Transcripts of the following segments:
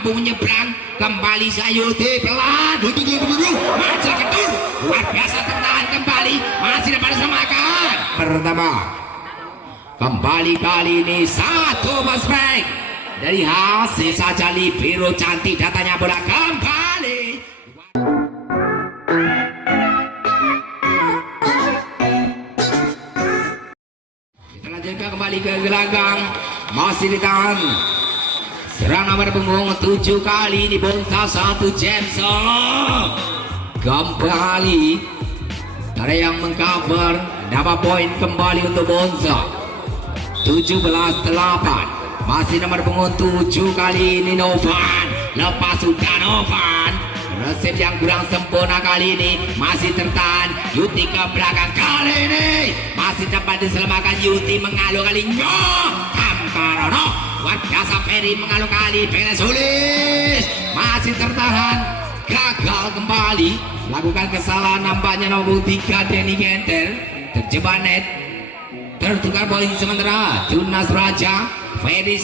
mampu menyeberang kembali Sayuti pelan maju ketur luar biasa tertahan kembali masih dapat diselamatkan pertama kembali kali ini satu prospek dari hasil saja libero cantik datanya bola kembali kita lanjutkan kembali ke gelanggang masih ditahan serang nomor punggung 7 kali di bonta 1 James kembali ada yang mengcover dapat poin kembali untuk bonsa 17-8 masih nomor punggung 7 kali ini Novan lepas sudah Novan resep yang kurang sempurna kali ini masih tertahan Yuti ke belakang kali ini masih dapat diselamatkan Yuti mengalu kalinya Tamkarono luar biasa Ferry mengalu kali Pele Sulis masih tertahan gagal kembali lakukan kesalahan nampaknya nomor 3 Denny Genter terjebak net tertukar poin sementara Junas Raja Ferry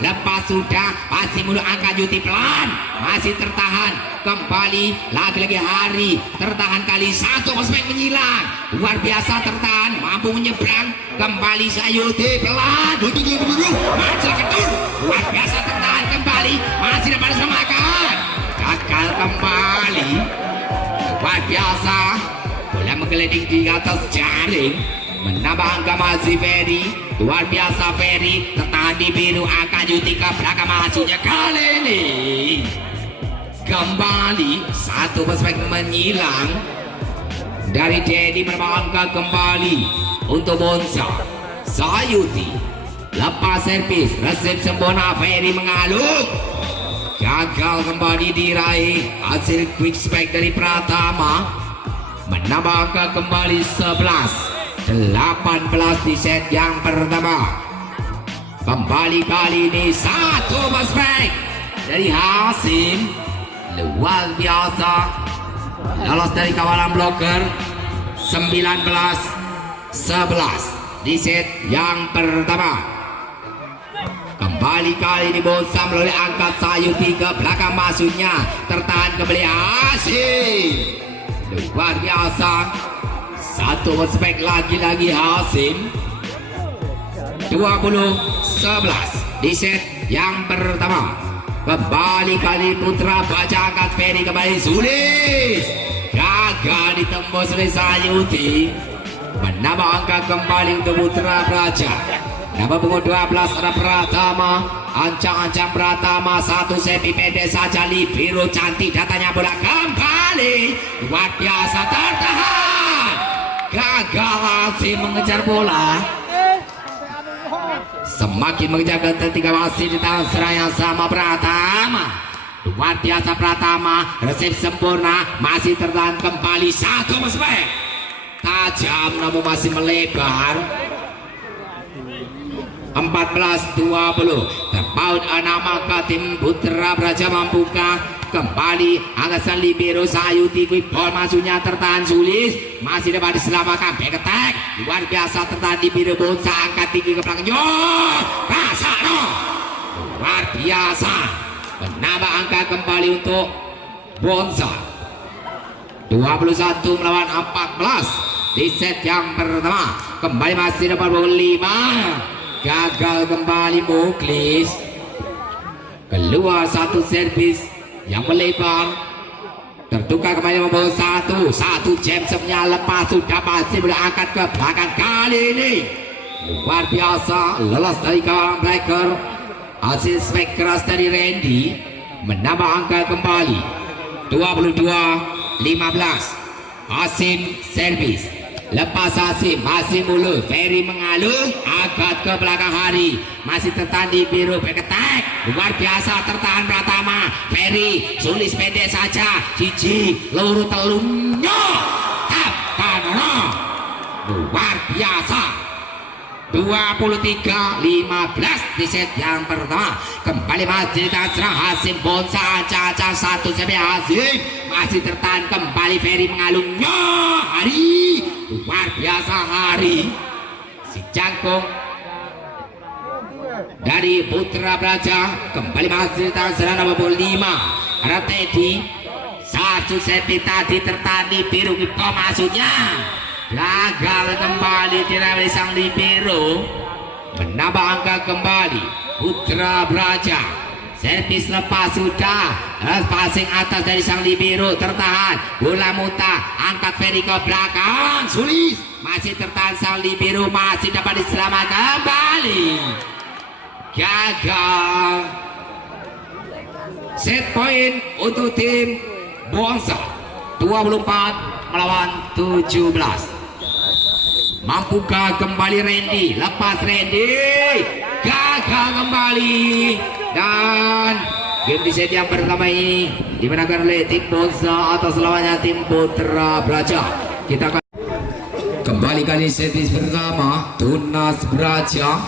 lepas sudah masih mulu angkat Yuti pelan masih tertahan kembali lagi-lagi Hari tertahan kali satu prospek menyilang luar biasa tertahan mampu menyeberang kembali Sayuti pelan maju ketur luar biasa tertahan kembali masih dapat diselamatkan gagal kembali luar biasa bola menggelinding di atas jaring menambah angka masih Ferry luar biasa Ferry tertahan di biru angka Yuti ke belakang maksudnya kali ini kembali satu prospek menyilang dari Dedi menambah angka kembali untuk Bonsa Sayuti lepas servis resep sempurna Ferry mengaluk gagal kembali diraih hasil quick spike dari Pratama menambah angka kembali 11-18 di set yang pertama kembali kali ini satu prospek dari Hasim luar biasa lolos dari kawalan bloker 19-11 di set yang pertama kembali kali ini Bonsa melalui angkat Sayuti ke belakang masuknya tertahan kembali Hasim luar biasa satu prospek lagi-lagi Hasim 20-11 di set yang pertama kembali kali Putra baca angkat Ferry kembali Sulis gagal ditembus oleh Sayuti menambah angka kembali untuk Putra Praja nomor punggung 12 ada Pratama ancang-ancang Pratama satu sepi pendek saja libero cantik datanya bola kembali luar biasa tertahan gagal Hasim mengejar bola semakin mengejar ketika masih di tangan serang yang sama Pratama luar biasa Pratama resep sempurna masih tertahan kembali satu prospek tajam namun masih melebar 14-20 terpaut nama ke tim Putra Praja mampukah kembali angkatan libero Sayuti quick ball masuknya tertahan Sulis masih dapat diselamatkan back attack luar biasa tertahan libero Bonsa angkat tinggi ke belakangnya Kasano luar biasa menambah angka kembali untuk Bonsa 21 melawan 14 di set yang pertama kembali masih dapat 5 gagal kembali Muklis keluar satu servis yang melebar tertukar kembali nomor 1 Jamesnya lepas sudah masih berangkat ke belakang kali ini luar biasa lolos dari kawalan breaker hasil spek keras dari Randy menambah angka kembali 22-15 Hasim servis lepas Hasim masih mulu Ferry mengalur agak ke belakang Hari masih tertahan di biru back attack luar biasa tertahan Pratama Ferry Sulis pendek saja Cici luru telungnya Tapkanono luar biasa 23-15 di set yang pertama kembali masih terserang Hasim Bonsa caca satu sampai Hasim masih tertahan kembali Ferry mengalungnya Hari luar biasa Hari si jangkung dari Putra Praja. Kembali masih tangan serana nomor 5 ada Teddy. Satu seti tadi tertahan libero Kipto maksudnya gagal kembali dirawat sang libero. Menambah angka kembali Putra Praja. Servis lepas sudah, passing atas dari sang libero tertahan, bola muta, angkat Ferry ke belakang, Sulis masih tertahan sang libero, masih dapat diselamatkan kembali, gagal. Set point untuk tim Bonsa 24 melawan 17. Mampukah kembali Randy? Lepas Randy, gagal kembali. Dan game di set yang pertama ini dimenangkan oleh tim Bonsa atas lawannya tim Putra Praja. Kita akan kembali kali servis pertama. Tunas Praja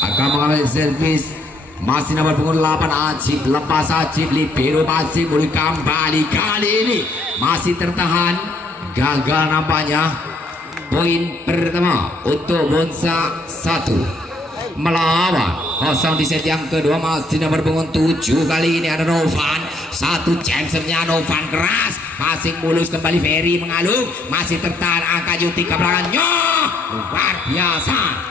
akan mengambil servis. Masih nomor punggung 8 Ajib. Lepas Ajib libero masih mulai kembali. Kali ini masih tertahan. Gagal nampaknya. Poin pertama untuk Bonsa 1 melawan 0 di set yang kedua. Masih nomor punggung 7. Kali ini ada Novan. Satu championsnya Novan keras. Masih mulus kembali Ferry mengalung. Masih tertahan angka Yuti ke belakangnya. Luar biasa.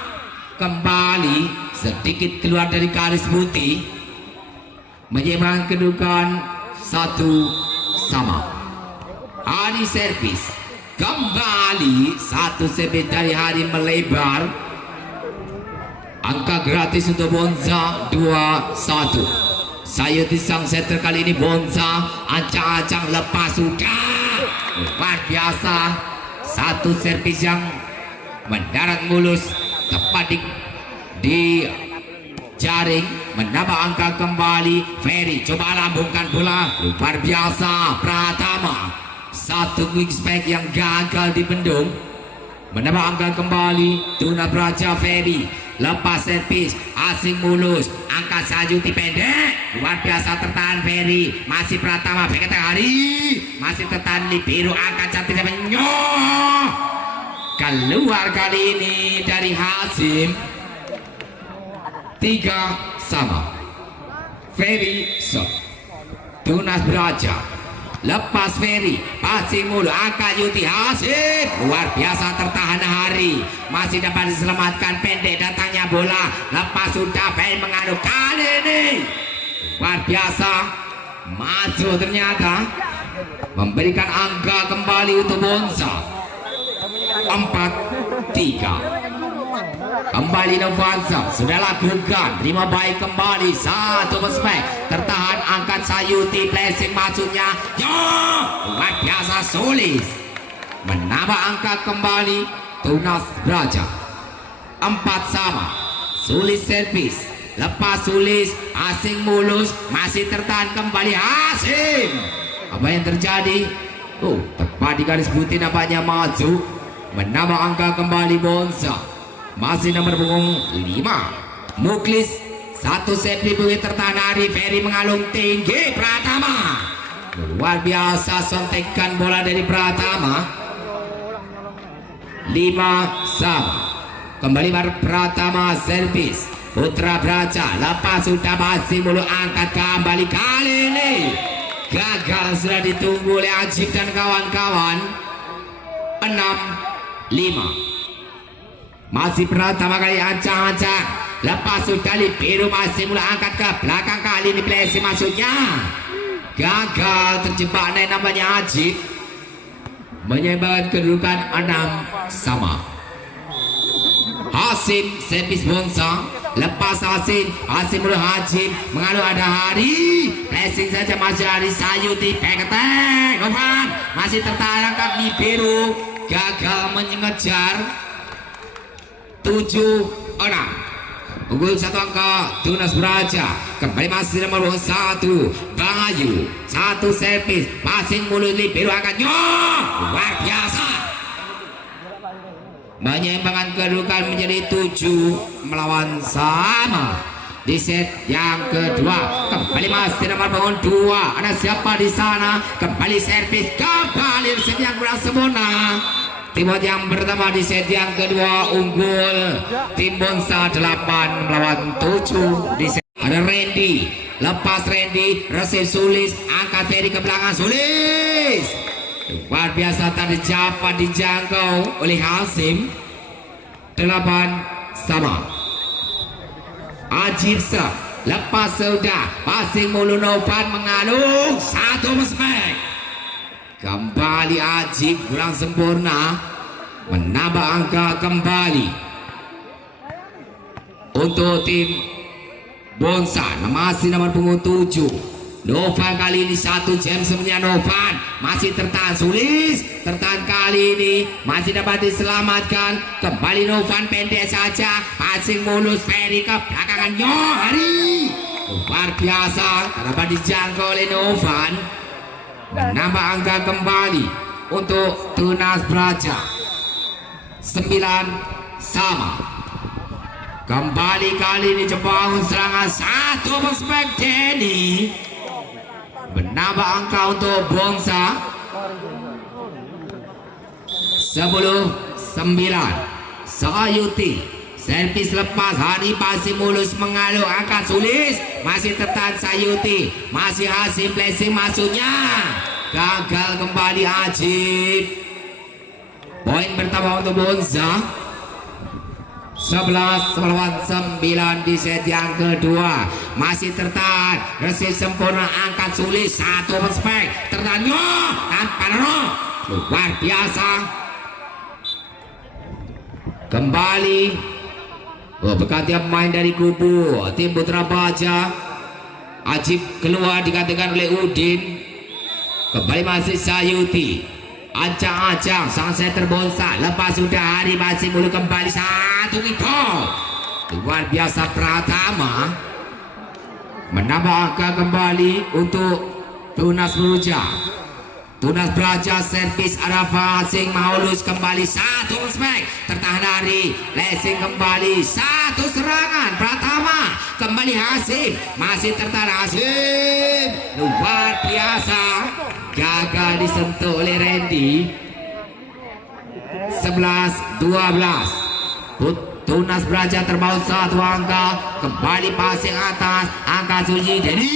Kembali sedikit keluar dari garis putih. Menyeimbangkan kedudukan 1-1. Hari servis. Kembali satu servis dari hari melebar. Angka gratis untuk Bonsa 2-1. Sayuti sang setter kali ini Bonsa. Ancang-ancang lepas sudah. Luar biasa. Satu servis yang mendarat mulus tepat di jaring. Menambah angka kembali Ferry. Coba lambungkan bola. Luar biasa Pratama. Satu quick spike yang gagal dibendung. Menambah angka kembali Tuna Praja Ferry. Lepas servis asing mulus. Angkat Sayuti pendek. Luar biasa tertahan Ferry. Masih Pratama Beketa Hari. Masih tertahan libero. Angkat cantik menyoh. Keluar kali ini dari Hasim. 3-3. Ferry shot. Tunas Praja. Lepas Ferry, passing mulu angkat Yuti Hasim. Luar biasa tertahan Hari. Masih dapat diselamatkan pendek datangnya bola. Lepas sudah pengen mengaduk kali ini. Luar biasa. Maju ternyata. Memberikan angka kembali untuk Bonsa. 4-3. Kembali Novansa sudah lakukan, terima baik kembali satu prospek tertahan angkat Sayuti blessing maksudnya luar biasa Sulis menambah angka kembali Tunas Praja 4-4. Sulis servis lepas Sulis asing mulus masih tertahan kembali Hasim. Apa yang terjadi? Tepat di garis putih nampaknya maju menambah angka kembali Bonsa. Masih nomor punggung 5 Muklis. Satu set libui tertahan Hari. Ferry mengalung tinggi Pratama. Luar biasa sontekan bola dari Pratama. 5-5. Kembali Pratama servis. Putra Praja lepas sudah masih mulu angkat kembali kali ini. Gagal sudah ditunggu oleh Ajib dan kawan-kawan. 6-5. Masih Pratama kali ancang-ancang. Lepas sudah libero masih mulai angkat ke belakang kali ini plesi maksudnya. Gagal terjebak naik namanya Ajib. Menyeimbangkan kedudukan 6-6. Hasim servis Bonsa. Lepas Hasim mulai Ajib mengalu ada Hari. Blessing saja masih Hari. Sayuti pengetek Novan masih tertahan angkat libero. Gagal mengejar. 7-6. Unggul satu angka Tunas Praja. Kembali masih nomor 1 Bayu. Satu servis passing mulut libero angkatnya. Luar biasa. Menyeimbangkan kedudukan menjadi 7 melawan sama di set yang kedua. Kembali masih nomor punggung 2. Ada siapa di sana? Kembali servis. Kembali set yang kurang sempurna. Tim yang pertama di set yang kedua unggul tim Bonsa 8 melawan 7 di set. Ada Randy, lepas Randy, resip Sulis, angkat Ferry ke belakang Sulis. Luar biasa tadi dapat dijangkau oleh Hasim. 8 sama. Ajibsa, lepas sudah, passing mulu Novan mengalung satu respect. Kembali Ajib kurang sempurna, menambah angka kembali untuk tim Bonsa. Masih nomor punggung 7 Novan kali ini 1 jam sebenarnya. Novan masih tertahan Sulis, tertahan kali ini masih dapat diselamatkan. Kembali Novan pendek saja, passing mulus Ferry ke belakangan Hari. Luar biasa dapat dijangkau oleh Novan, menambah angka kembali untuk Tunas Praja. 9 sama. Kembali kali ini Jepang serangan satu prospek Denny, menambah angka untuk Bonsa. 10-9. Sayuti servis lepas, Hari pasti mulus mengalu, angkat Sulis, masih tertahan Sayuti, masih Hasim blessing masuknya, gagal kembali Ajib. Poin pertama untuk Bonsa. 11-9 di set yang kedua. Masih tertahan, resip sempurna, angkat Sulis, satu prospek, tertahan tanpa luar biasa. Kembali berganti pemain dari kubu tim Putra Baja. Ajib keluar digantikan oleh Udin. Kembali masih Sayuti, ancang-ancang sang setter Bonsa. Lepas sudah Hari masih mulu kembali satu itu. Luar biasa Pratama, menambah angka kembali untuk Tunas Praja. Tunas Praja servis Arafah asing Maulus kembali satu respect, tertahan Hari, lessing kembali satu serangan Pratama, kembali Hasim, masih tertahan Hasim. Luar biasa, gagal disentuh oleh Randy. 11-12. Tunas Praja terbaut satu angka, kembali passing atas, angka Suji jadi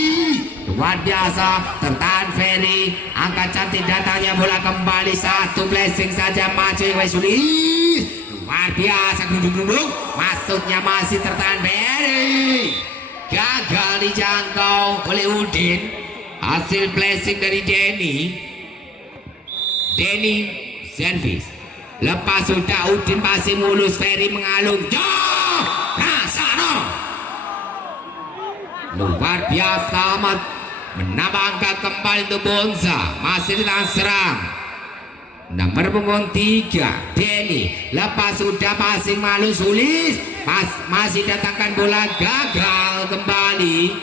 luar biasa, tertahan Ferry, angka cantik datangnya bola kembali satu blessing saja maju Wesuli. Luar biasa, duduk masuknya masih tertahan Ferry, gagal dijangkau oleh Udin. Hasil blessing dari Denny servis, lepas sudah Udin pasti mulus, Ferry mengalung luar biasa amat, menambah angka kembali untuk Bonsa. Masih ditahan serang nomor punggung 3 Denny, lepas sudah passing malu Sulis, masih datangkan bola, gagal kembali.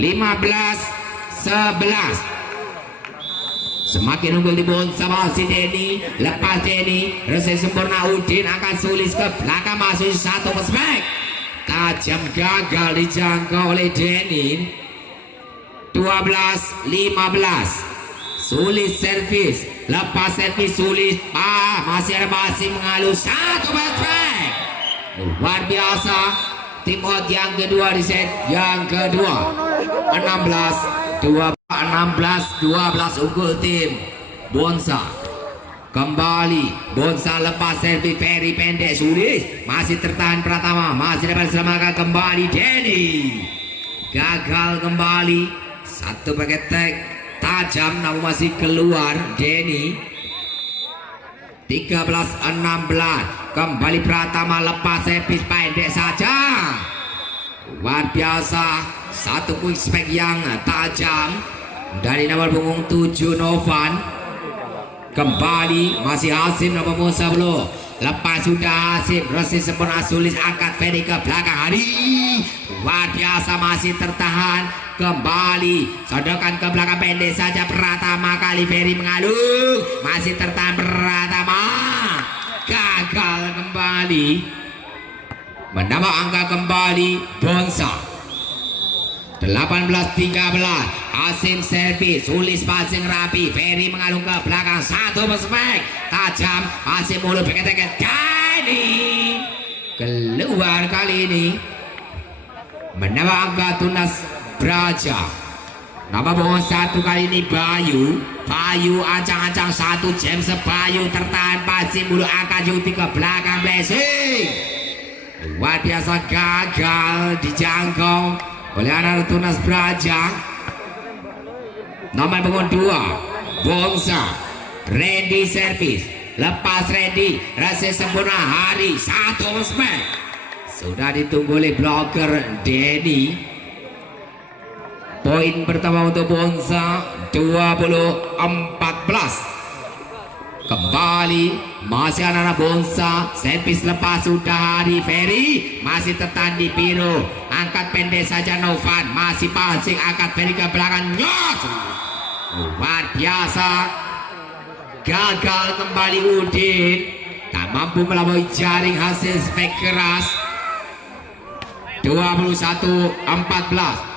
15-11. Semakin unggul di Bonsa masih Denny, lepas Denny, resep sempurna Udin, angkat Sulis ke belakang, masih satu prospek, tajam, gagal dijangkau oleh Denny. 12-15. Sulis servis, lepas servis Sulis, masih ada masih mengalus satu prospek. Luar biasa, tim out yang kedua di set yang kedua. 16-12 unggul tim Bonsa. Kembali Bonsa lepas servis Ferry pendek Sulis, masih tertahan Pratama, masih dapat diselamatkan kembali Denny, gagal kembali satu pakai tag tajam namun masih keluar Denny. 13-16. Kembali Pratama lepas servis pendek saja, luar biasa, satu quick spek yang tajam dari nomor punggung 7 Novan. Kembali masih Hasim nomor punggung 10, lepas sudah Hasim, resip sempurna Sulis, angkat Ferry ke belakang Hari, luar biasa masih tertahan, kembali sodokan ke belakang pendek saja Pratama, kali Ferry mengalung, masih tertahan Pratama, gagal kembali, menambah angka kembali Bonsa. 18-13. Hasim servis, Sulis passing rapi, Ferry mengalung ke belakang, satu prospek, tajam masih mulut berkatakan Dani keluar kali ini menambah angka Tunas Praja. Nama bohong satu kali ini Bayu ancang-ancang satu James Bayu tertahan pasti bulu angka Juti ke belakang blessing. Luar biasa gagal dijangkau oleh anak Tunas Praja. Nomor punggung 2 Bongsa ready service lepas ready rasa sempurna hari satu respect sudah ditunggu oleh blocker Denny. Poin pertama untuk Bonsa 20-14. Kembali masih anak-anak Bonsa. Servis lepas sudah hari Ferry masih tertahan di biru. Angkat pendek saja Novan masih passing angkat Ferry ke belakang nyos. Luar biasa. Gagal kembali Udin. Tak mampu melampaui jaring hasil spek keras. 21-14.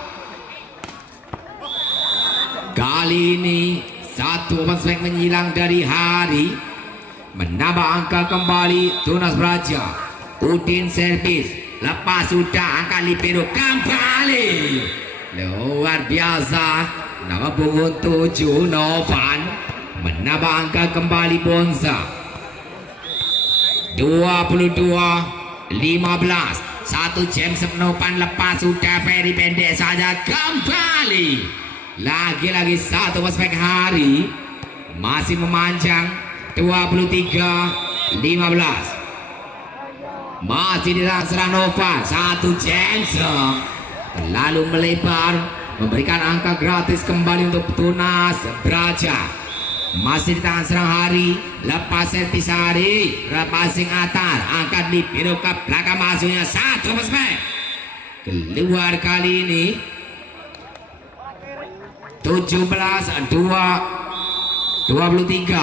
Kali ini satu open spek menyilang dari hari menambah angka kembali Tunas Praja. Udin servis lepas sudah angka libero kembali luar biasa. Nama punggung 7 Novan menambah angka kembali Bonsa 22-15. Satu James Novan lepas sudah Ferry pendek saja kembali. Lagi-lagi satu prospek hari masih memanjang 23-15. Masih di dalam serang Nova satu James lalu melebar memberikan angka gratis kembali untuk Tunas Praja. Masih di tangan serang hari lepas servis hari passing atas angkat di biru ke belakang masuknya satu prospek keluar kali ini 17-23.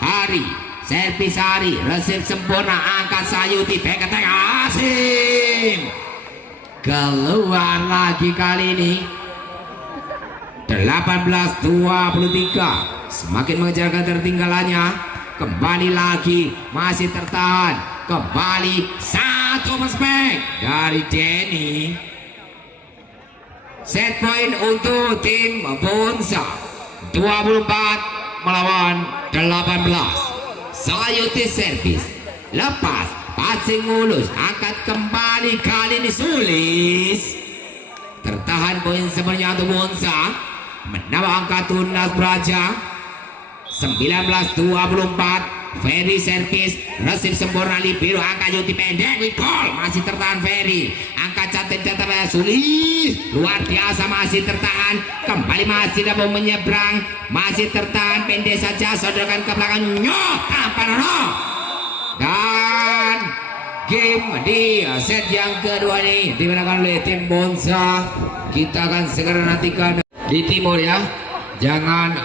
Hari servis hari resip sempurna angkat Sayuti back attack asing keluar lagi kali ini 18-23. Semakin mengejar ketertinggalannya. Kembali lagi masih tertahan kembali satu prospek dari Denny. Set point untuk tim Bonsa 24 melawan 18. Sayuti servis lepas passing mulus angkat kembali kali ini Sulis tertahan poin sebenarnya untuk Bonsa menambah angka Tunas Praja 19-24. Ferry servis resip sempurna libero angka Yuti pendek with goal masih tertahan Ferry angka catat Sulis luar biasa masih tertahan kembali masih dapat menyeberang masih tertahan pendek saja sodorkan ke belakang nyok tanpa nono dan game di set yang kedua ini dimenangkan oleh tim Bonsa. Kita akan segera nantikan di timur ya, jangan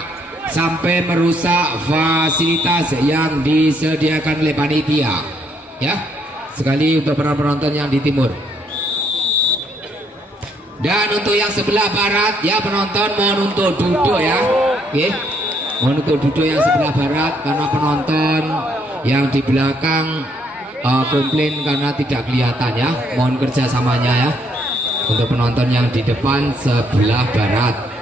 sampai merusak fasilitas yang disediakan oleh panitia ya, sekali untuk para penonton yang di timur. Dan untuk yang sebelah barat ya penonton mohon untuk duduk ya, oke, mohon untuk duduk yang sebelah barat karena penonton yang di belakang komplain karena tidak kelihatan ya, mohon kerjasamanya ya untuk penonton yang di depan sebelah barat.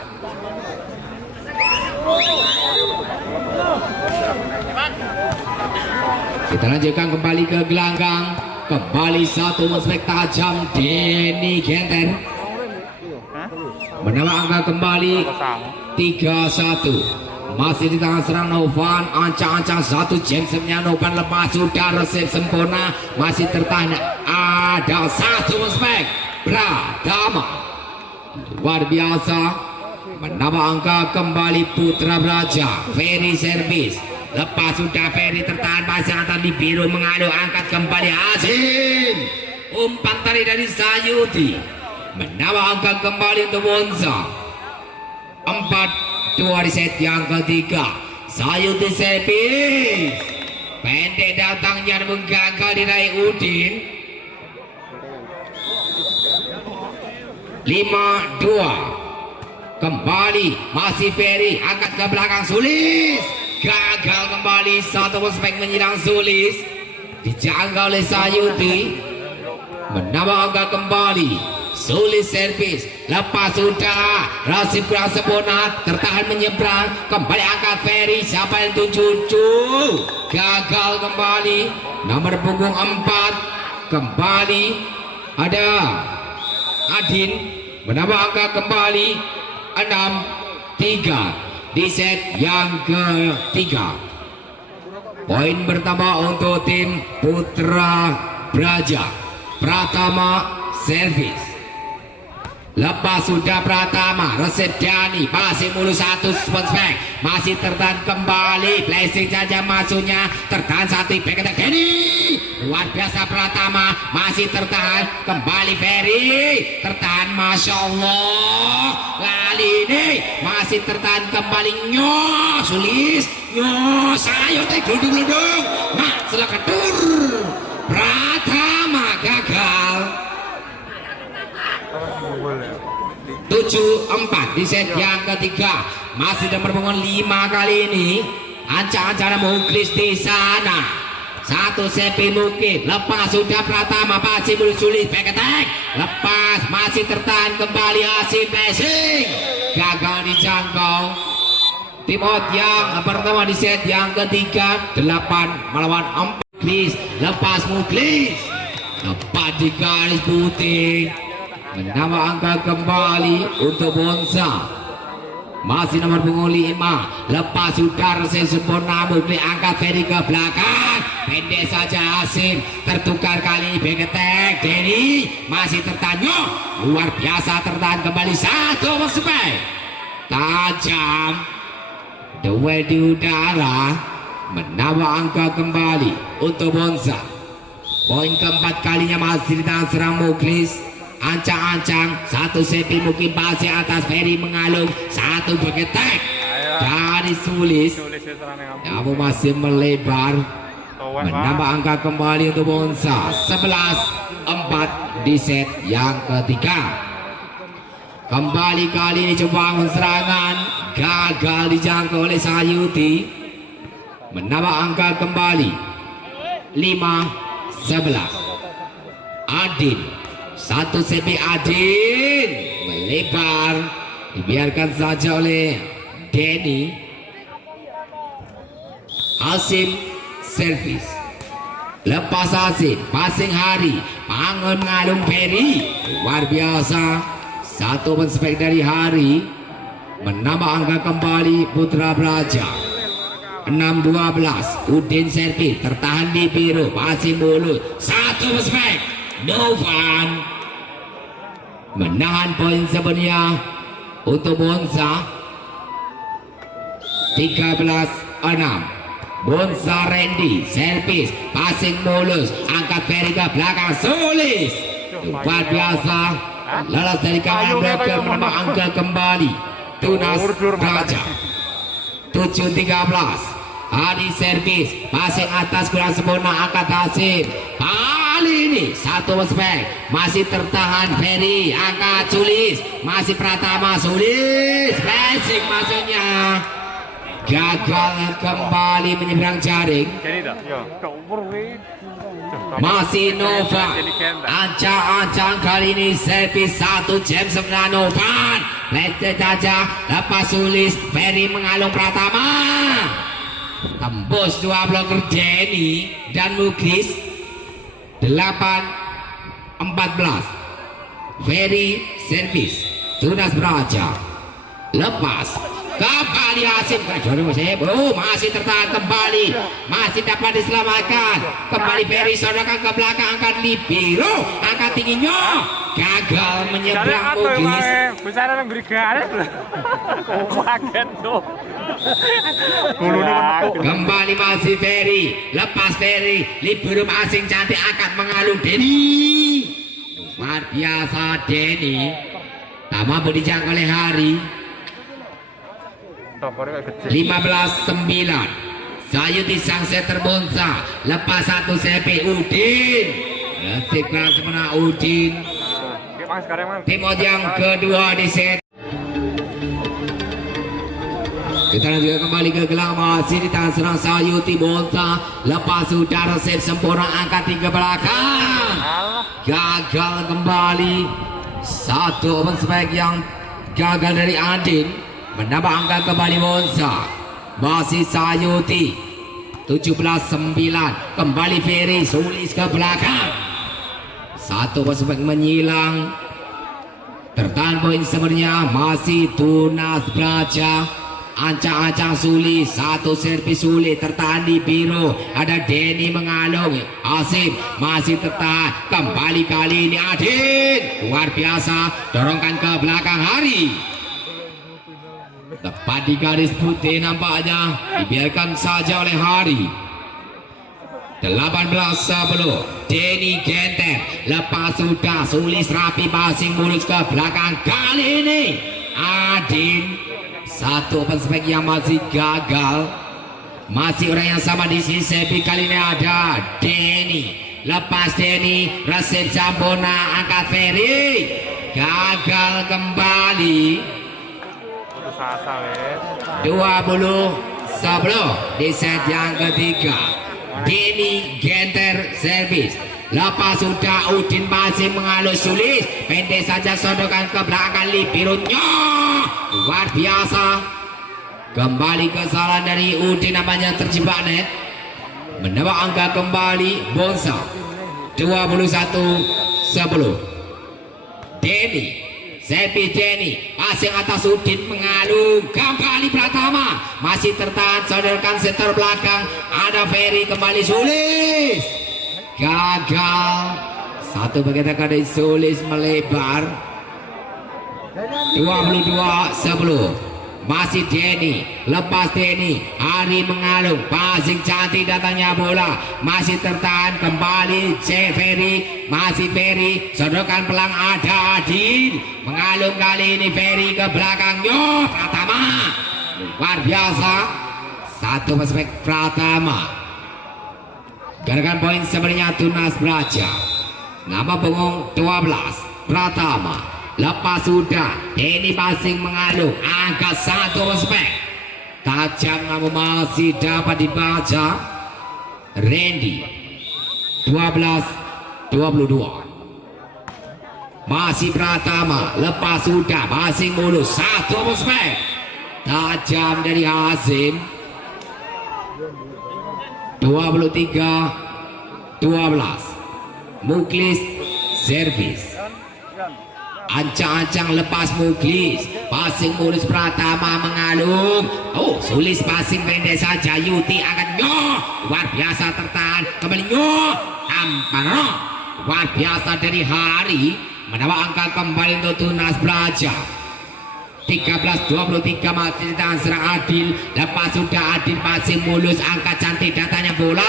Kita lanjutkan kembali ke gelanggang. Kembali satu prospek tajam Denny Genter menambah angka kembali 3-1. Masih di tangan serang Novan. Ancang-ancang satu James Novan lepas sudah resip sempurna masih tertahan. Ada satu prospek Pradama luar biasa menambah angka kembali Putra Praja. Ferry servis lepas sudah Ferry tertahan pasang atas di biru mengadu angkat kembali Asin umpan tarik dari Sayuti menambah angka kembali untuk Bonsa 4-2 di set yang ketiga. Sayuti servis pendek datangnya namun gagal diraih Udin 5-2. Kembali masih Ferry angkat ke belakang Sulis gagal kembali. Satu prospek menyerang Sulis, dijangkau oleh Sayuti, menambah angka kembali. Sulis servis, lepas sudah Rasim kurang sempurna, tertahan menyeberang, kembali angkat Ferry. Siapa yang tuju? Gagal kembali. Nomor punggung 4 kembali ada Adin, menambah angka kembali 6-3 di set yang ketiga. Poin bertambah untuk tim Putra Braja. Pratama servis, lepas sudah Pratama, resep Dani, masih mulus satu sponsor, masih tertahan kembali, blessing saja masuknya, tertahan satu back attack Dani, luar biasa Pratama, masih tertahan kembali Ferry, tertahan Masya Allah, kali ini masih tertahan kembali Nyos, Sulis, Nyos, ayo teh geludung, nah silakan tur, Pratama gagal. 7-4 di set yang ketiga. Masih nomor punggung 5 kali ini. Ancang-ancang Muklis di sana. Satu sepi Muklis. Lepas sudah Pratama, masih belum sulit back attack. Lepas masih tertahan kembali Asim Blessing. Gagal dijangkau. Timot yang pertama di set yang ketiga. 8 melawan 4. Muklis. Lepas Muklis. Lepas di garis putih. Menambah angka kembali untuk Bonsa. Masih nomor punggung 5. Lepas sudah resep sempurna, Muklis angkat Ferry ke belakang. Pendek saja Asim. Tertukar kali back attack Denny. Masih tertanya. Luar biasa tertahan kembali. Satu prospek tajam. Duel di udara. Menambah angka kembali untuk Bonsa. Poin keempat kalinya masih di tangan serang Muklis. Ancang-ancang, satu sepi mungkin masih atas Ferry mengalung, satu bergetek dari Sulis. Kamu masih melebar, menambah angka kembali untuk Bonsa. 11-4 di set yang ketiga. Kembali kali ini coba serangan, gagal dijangkau oleh Sayuti. Menambah angka kembali 5-11. Adin, satu sepi Adin melebar, dibiarkan saja oleh Denny. Asim servis, lepas Asim, passing Hari, Pangon mengalung Ferry, luar biasa. Satu prospek dari Hari, menambah angka kembali Putra Braja. 6-12 Udin servis, tertahan di biru, masih mulut, satu prospek Novan menahan poin sebenarnya untuk Bonsa. 13-6 Bonsa Randy servis, passing mulus, angkat Ferry ke belakang, Sulis luar biasa, lolos dari kawanan blokir, menambah angka kembali Tunas Raja. 7-13 Hari servis, passing atas kurang sempurna, angkat Hasim. Kali ini satu prospek masih tertahan Ferry, angkat Sulis, masih Pratama, Sulis, blessing maksudnya. Gagal kembali menyeberang jaring. Masih Nova, ancang-ancang kali ini servis satu jam sebenarnya Novan. Let's saja, lepas Sulis, Ferry mengalung Pratama. Tembus dua bloker Denny dan Muklis. 8-14 Ferry servis, Tunas Braja lepas kembali Asim, masih tertahan kembali, masih dapat diselamatkan kembali Ferry, sodokan ke belakang, angkat libero, angkat tingginya, gagal menyeberang Muklis. Kembali masih Ferry, lepas Ferry, libero asing cantik, angkat mengalung Denny, luar biasa Denny, sama berdijang oleh Hari. 15-9 Sayuti sang setter Bonsa, lepas satu CP Udin, resip keras mana Udin. Timot yang kedua di set Sekarang juga kembali ke gelang masih di tangan serang Sayuti Bonsa. Lepas sudah resep sempurna angkat 3 belakang. Gagal kembali. Satu open spike yang gagal dari Adin. Menambah angka kembali Bonsa. Masih Sayuti 17-9. Kembali Ferry Sulis ke belakang. Satu open spike menyilang. Tertahan poin sebenarnya masih Tunas Braja. Ancang-ancang Sulis, satu servis Sulis tertahan di biru. Ada Denny mengalung. Asif masih tertahan. Kembali kali ini Adin. Luar biasa. Dorongkan ke belakang Hari. Tepat di garis putih nampaknya. Dibiarkan saja oleh Hari. 18-10. Denny Genter. Lepas sudah Sulis rapi passing mulus ke belakang. Kali ini Adin. Satu open spike yang masih gagal. Masih orang yang sama di sini. Sepi kali ini ada Denny. Lepas Denny, resep Sambona angkat Ferry. Gagal kembali. 20-10 di set yang ketiga. Denny Genter servis. Lepas sudah Udin masih mengalus Sulis. Pendek saja sodokan ke belakang Lipirunya. Luar biasa. Kembali kesalahan dari Udin namanya terjebak net. Menambah angka kembali Bonsa. 21-10. Denny. Sepi Denny. Pasang atas Udin mengalung. Kembali Pratama. Masih tertahan sodokan setor belakang. Ada Ferry kembali Sulis. Gagal. Satu bagian dari Sulis melebar. 22-10. Masih Denny. Lepas Denny, Hari mengalung. Passing cantik datangnya bola. Masih tertahan kembali Ferry. Masih Ferry. Sodokan pelang ada Adin. Mengalung kali ini Ferry ke belakang. Yo Pratama. Luar biasa. Satu prospek Pratama. Gerakan poin sebenarnya Tunas Braja. Nama punggung 12 Pratama. Lepas sudah Denny passing mengalung. Angkat satu prospek. Tajam namun masih dapat dibaca. Randy 12-22. Masih Pratama. Lepas sudah passing mulus. Satu prospek. Tajam dari Hazim. 23-12. Muklis servis. Ancang-ancang lepas Muklis. Passing mulus Pratama mengalung. Oh Sulis passing pendek saja. Yuti akan luar biasa tertahan. Kembali Tampano. Luar biasa dari Hari. Menambah angka kembali untuk Tunas Braja. 13-23 masih tangan serang Adil. Lepas sudah Adil passing mulus. Angka cantik datanya bola.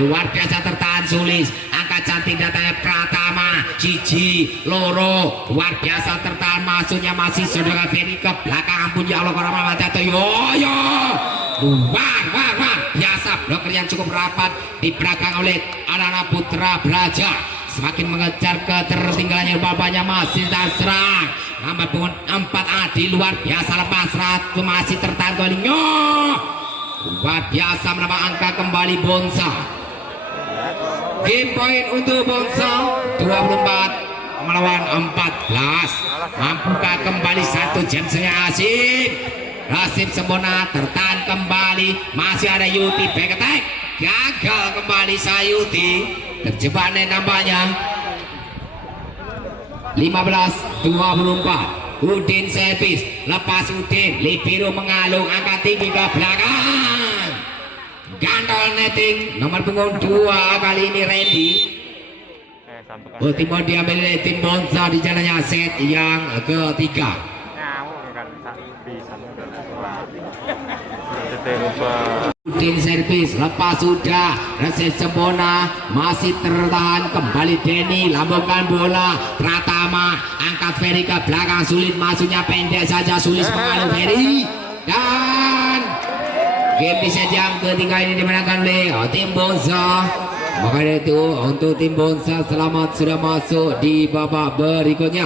Luar biasa tertahan Sulis. Angka cantik datanya Pratama. Cici Loro. Luar biasa tertahan masuknya masih saudara Ferry ke belakang. Ampun ya Allah korama mati atau yo. Luar biasa. Bloker yang cukup rapat di belakang oleh anak-anak Putra Braja. Semakin mengejar ketertinggalannya bapaknya masih tak serang. Nomor punggung 4 Adi luar biasa lepas ratu masih tertahan kembali. Luar biasa menambah angka kembali Bonsa. Game point untuk Bonsa 24 melawan 14. Mampukah kembali satu jam setengah Asif. Rasif sempurna tertahan kembali. Masih ada Yuti back attack. Gagal kembali Sayuti. Terjebak nampaknya. 15-24. Udin servis. Lepas Udin Lipiru mengalung angkat tinggi ke belakang. Gandol netting nomor punggung 2 kali ini Randy. Ultimo diambil oleh tim Bonsa di jalannya set yang ketiga. Udin servis lepas sudah resep sempurna masih tertahan kembali Denny lambungkan bola Pratama angkat Ferry ke belakang sulit masuknya pendek saja Sulis mengalung Ferry dan game di set yang ketiga ini dimenangkan oleh tim Bonsa. Maka itu untuk tim Bonsa selamat sudah masuk di babak berikutnya.